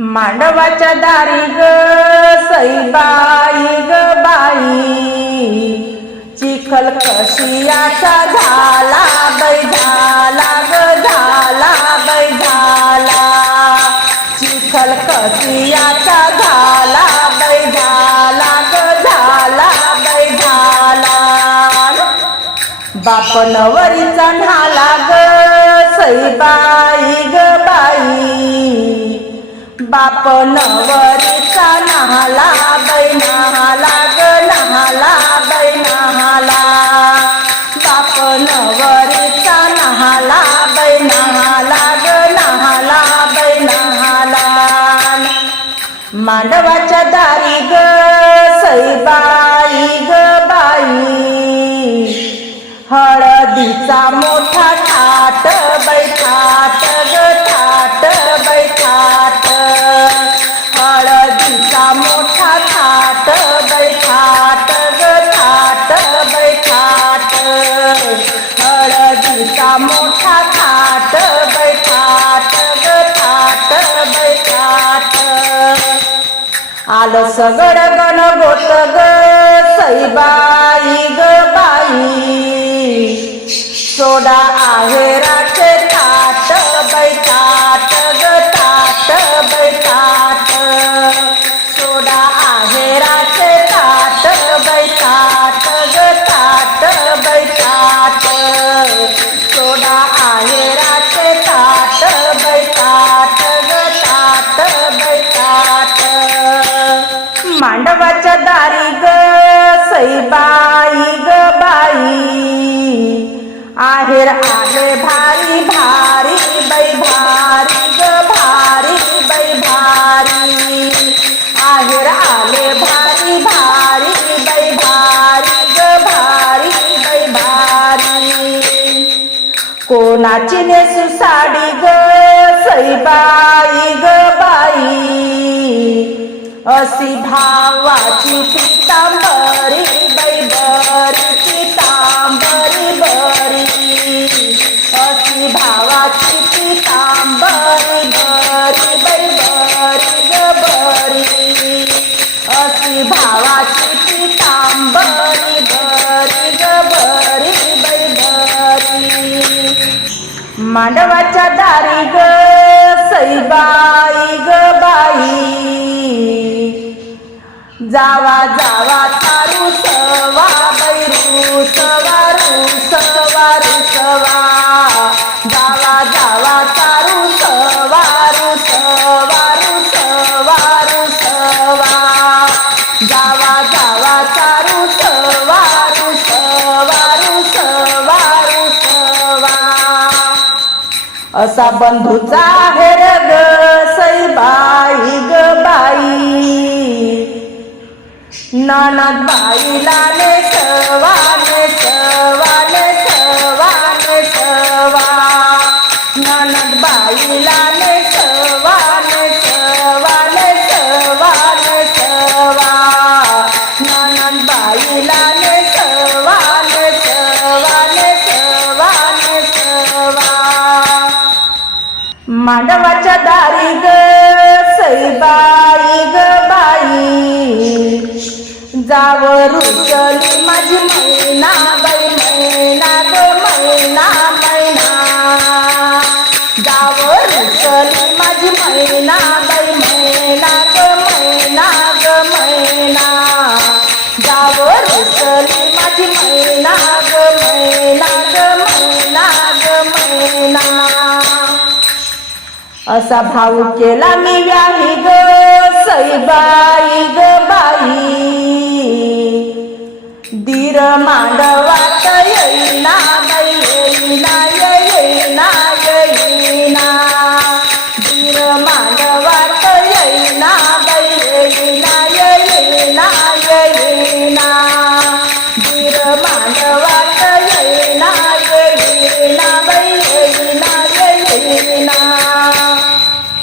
मांडवाच्या दारी ग सईबाई ग बाई. चिखल कशियाचा झाला बै झाला ग झाला बै झाला. चिखल कशियाचा झाला बै झाला ग झाला बै झाला. बाप नवरीचा न्हाला बाप नवरीचा नहाला बैनाला ग नहाला बैनाला. बाप नवरीचा नहाला बैनाला ग नहाला बैनाला. मांडवाच्या दारी ग सईबाई ग बाई. हळदीचा मोठा थाट बैठाट मोठा थाट बैठाट ग थाट बैठाट. आलं सगड गण गोट मांडवाच्या दारी ग सईबाई ग बाई. आहेर आले भारी भारी बै भारी ग भारी बाई भारी. आहेर आले भारी भारी बै भारी ग भारी बाई भारी. कोणाची नेसू साडी ग पितांबरी बैबरी पितांबरी बरी. अशी भावाची पितांबरी बरी बैबरी ग बरी अशी भावाची पितांबरी बरी ग बरी बैबरी. मांडवाच्या दारी ग सईबाई ग बाई. जावा जावा तारू सवा बैरू सवारू सवारू सवा जावा जावा तारू सवारू सवारू सवारू सवा जावा जावा तारू सवारू सवारू सवारू सवा असा बंधूचा हेर ग सैबा ननद बाईला ने सवा ने सवा सवा. नानात ननद बाईला ने सवा ने सवा सवा. नानात ननद बाईला ने सवा ने सवा सवा. मानवाच्या दारी ग सईबाई ग बाई. जावर रुचली माझी मैना बाई मैना ग मैना मैना. जावर रुचली माझी मैना बाई मैना ग मैना ग मैना. जावर रुचली माझी मैना ग मैना ग मैना ग मैना. असा भाऊ केला मी व्याही ग सईबाई ग.